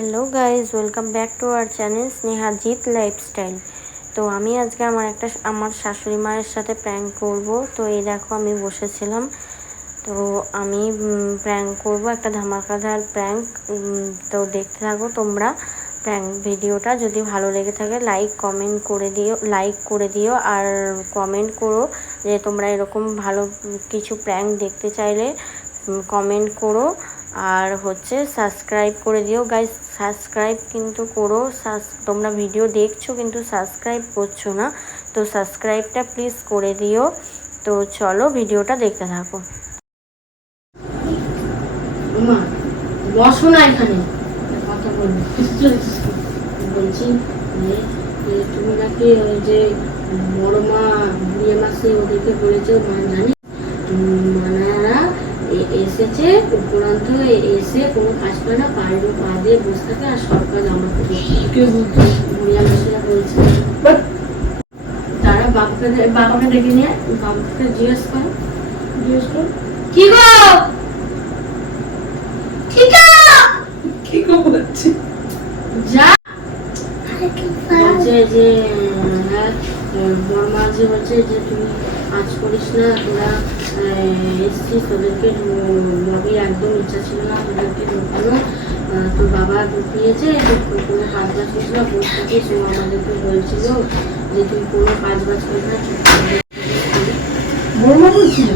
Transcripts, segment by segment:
Hello guys, welcome back to our channel Snehajit lifestyle. তো আমি আজকে আমার শাশুড়ি মায়ের সাথে প্র্যাঙ্ক করব। তো এই দেখো আমি বসেছিলাম, তো আমি প্র্যাঙ্ক করব, একটা ধামাকাদার প্র্যাঙ্ক। তো দেখতে থাকো তোমরা প্র্যাঙ্ক ভিডিওটা। যদি ভালো লেগে থাকে লাইক করে দিও আর কমেন্ট করো যে তোমরা এরকম ভালো কিছু প্র্যাঙ্ক দেখতে চাইলে কমেন্ট করো। আর সাবস্ক্রাইব করে দিও গাইস, সাবস্ক্রাইব কিন্তু করো। তোমরা ভিডিও দেখছো কিন্তু সাবস্ক্রাইব করছো না, তো সাবস্ক্রাইবটা প্লিজ করে দিও। তো চলো ভিডিওটা দেখতে থাকো। বসো না, এখানে কথা বলছি তুমি নাকি ওই যে বড় মা বুড়িয়া মাসে ওদেরকে বলেছে জানি মানারা এসেছে উপরান্ত এসে কোনো কাজ করে না, পায়ের পা দিয়ে বসে থাকে আর সব কাজ আমার বুড়িয়া মাসিরা বলছে। তারা বাবাকে ডেকে নিয়ে বাবাকে জিজ্ঞেস করো কি গো বলছে যে বড়মা যে বলছে যে তুমি কাজ করিস না, তোরা এসছিস, তোদেরকে বাবুর একদম ইচ্ছা ছিল না তোদেরকে ঢোকানো, তো বাবা ঢুকিয়েছে, কোনো কাজ বাজ করিস না, বসে থাকিস। ও আমাদেরকে বলছিল যে তুই কোনো কাজ বাজ করিস না, বড়মা বলছিল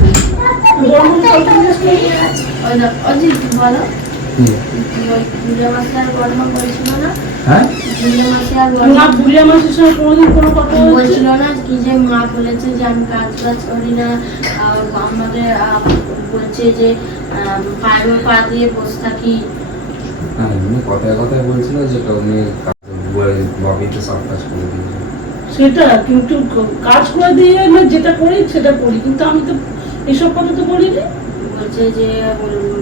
বলো বুড়িয়া মাসি আর বড়মা বলছিল না, বুড়িয়া মাসির সঙ্গে কোনোদিন কোনো কথা বলছিল না কি যে মা বলেছে যে আমি কাজ বাজ করি না, আমাদের বলছে যে পায়ের পা দিয়ে বসে থাকি। কথায় কথায় বলছিল যে বাবিতে সব কাজ করে দিয়েছে, সেটা কিন্তু কাজ করে দিয়ে না, যেটা করি সেটা করি, কিন্তু আমি তো এসব কথা তো বলিনি। বলছে যে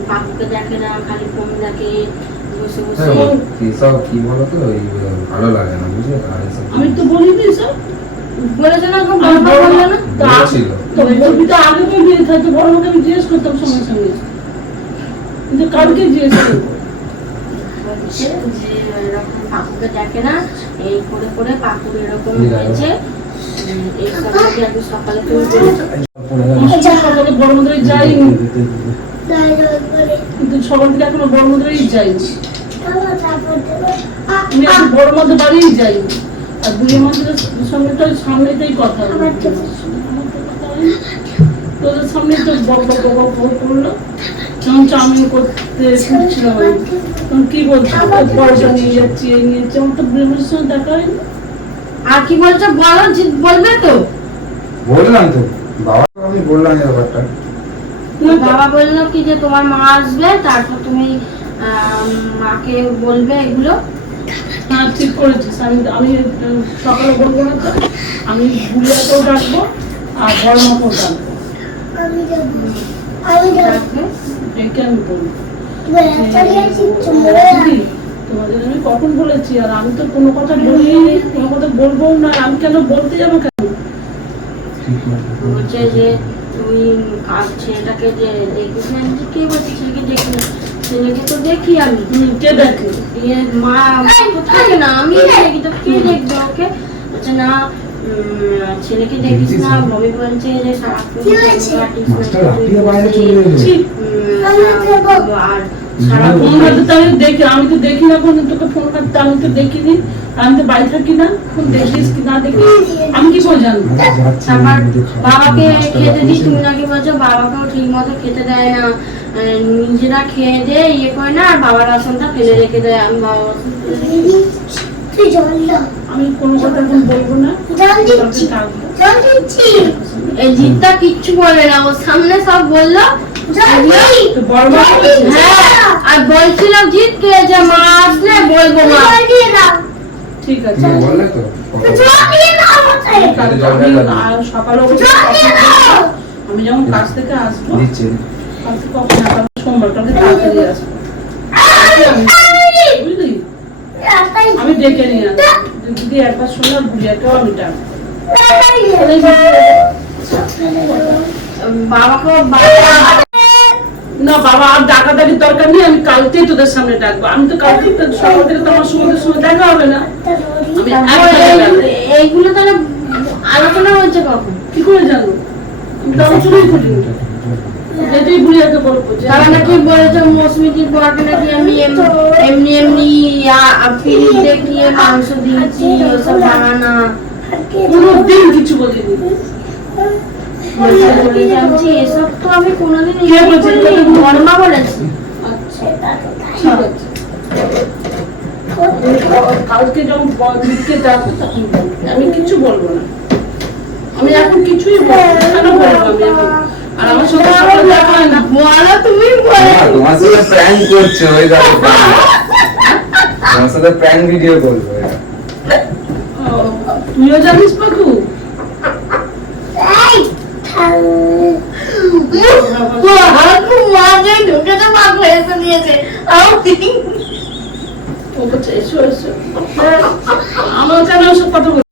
বাবুকে দেখে না, খালি ফোন দেখে বসে বসে। এসব কি বলতো ভালো লাগে না বুঝলে। আমি তো বলিনি স্যার, বলেছে না তো বলবি তো আগে বলবি, তাই তো বড় মাকে আমি জিজ্ঞেস করতাম সঙ্গে সঙ্গে, কিন্তু কালকে জিজ্ঞেস করবো যে এরকম পাকুকে দেখে না, এই করে করে পাকুর এরকম হয়েছে। এই সকালে আগে সকালে তুমি বলেছো সকালে বড় মন্দিরে যাইনি, কিন্তু সকাল থেকে এখনো বড় মন্দিরেই যাইনি, আমি এখন বড় মন্দির বাড়িই যাইনি। আর বুড়িয়া মন্দিরের সঙ্গে তো সামনেতেই কথা, তোদের সামনে তো বড় করলো, যখন চাউমিন করতে শুনছিলাম আমি, তখন কি বলছি পয়সা নিয়ে যাচ্ছি এই নিয়ে যাচ্ছি, আমার তো বুড়িয়া মন্দিরের সঙ্গে দেখা হয়নি। আর কি বলছো বলো, বলবে তো? বললাম তো বাবা, আমি বললাম এই ব্যাপারটা। বাবা বললো কি যে তোমার মা আসবে, তারপর তুমি মাকে বলবে এগুলো। হ্যাঁ ঠিক করেছিস, আমি সকালে বলবো না, তো আমি বুড়িয়াকেও ডাকবো আর বড় মাকেও ডাকবো, ডেকে আমি বলবো তোমাদের আমি কখন বলেছি। আর আমি তো কোনো কথা বলিনি, কোনো কথা বলবো না, আমি কেন বলতে যাবো কেন? বলছে যে তুমি ছেলেটাকে যে দেখিস না, কে বলছে ছেলেকে দেখি না? ছেলেকে তো দেখি আমি। কে দেখে? মা তো থাকে না, আমি দেখি, তো কে দেখবে ওকে? বলছে না ছেলেকে দেখিস না, মমি বলছে যে সারাক্ষণ আর আমি তো দেখি না, কোন তোকে ফোন করতে আমি তো দেখিনি, আমি তো বাড়ি থাকি না, ফোন দেখিস কি না দেখি আমি কি করে জানবো? বাবাকে খেতে দিই, তুমি নাকি বলছো বাবাকেও ঠিক মতো খেতে দেয় না, নিজেরা খেয়ে দিয়ে ইয়ে করে না, আর বাবার বাসনটা ফেলে রেখে দেয়। আমি বাবার বাসন আমি কোনো কথা এখন বলবো না, এই জিতটা কিচ্ছু বলে না, ওর সামনে সব বললো। হ্যাঁ, আর বলছিলাম জিতকে যে মা আসলে বলবো মা। ঠিক আছে সকালে আমি যখন কাজ থেকে আসবো, সোমবার কালকে তাড়াতাড়ি আসবো, বুঝলি? আমি ডেকে নিয়ে আসবো, যদি একবার শোনো বুড়িয়াকেও আমি ডাকবো। বাবাকে না বাবা আর ডাকাডাকির দরকার নেই, আমি কালকেই তোদের সামনে ডাকবো। আমি তো কালকে সকাল থেকে তোমার সঙ্গে দেখা হবে না। এইগুলো তাহলে আলোচনা হয়েছে কখন? কি করে জানো? আমি তো আলোচনাই করিনি। এটাই বুড়িয়াকে বলবো যে তারা নাকি বলেছে মৌসুমীটির পরকে নাকি আমি এমনি এমনি ফিল্ম দেখিয়ে মাংস দিয়েছি, ওসব বানানা। কোনোদিন কিছু বলিনি। এসব তো আমি কোনোদিন কে বলছে? বর্মা বলেছি। আচ্ছা ঠিক আছে, কালকে যখন দিদিকে ডাকবো তখন বলবো। আমি কিছু বলবো না, আমি এখন কিছুই বলবো না। কেন বলবো আমি এখন? আর আমার সঙ্গে সকালে দেখা হয় না। বলো তুমি বলে। তোমার সাথে প্র্যাঙ্ক করছে ওই দেখো, তোমার সাথে প্র্যাঙ্ক ভিডিও করবো এটা। তুইও জানিস পাখু? ও বলছে এসো এসো, আমার কেন ওসব কথা বলছি?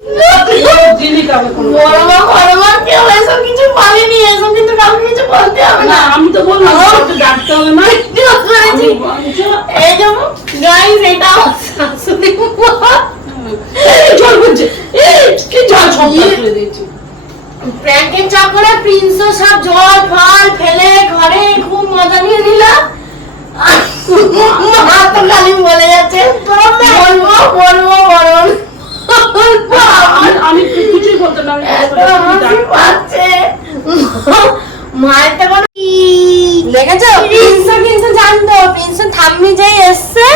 না আমি তো বললাম ডাকতে হবে না। জল বলছে কি জল ছড়িয়ে দিয়েছি। প্র্যাঙ্কের চক্করে প্রিন্সও সব জল ফল ফেলে ঘরে খুব মজা নিয়ে নিলাম। মা তো খালি বলে যাচ্ছে বলবো বলবো বলবো। আমি কিছুই বলতে না। মায়ের তো কোনো দেখেছো, প্রিন্সও কিন্তু জানতো, প্রিন্স ঠাম্মি যেই এসছে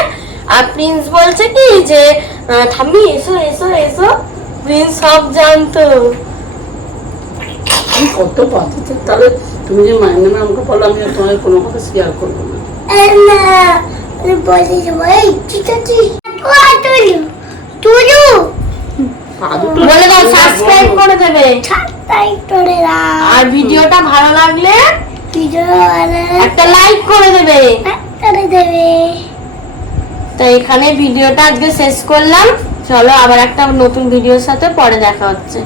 আর প্রিন্স বলছে কি যে ঠাম্মি এসো এসো এসো, প্রিন্স সব জানতো। আমি কত বাচ্চা, তাহলে তুমি যে মায়ের নামে আমাকে বলো, আমি তোমার কোনো কথা শেয়ার করবো না। বলে দাও সাবস্ক্রাইব করে দেবে, আর ভিডিওটা ভালো লাগলে একটা লাইক করে দেবে। তো এখানে ভিডিওটা আজকে শেষ করলাম, চলো আবার একটা নতুন ভিডিওর সাথে পরে দেখা হচ্ছে।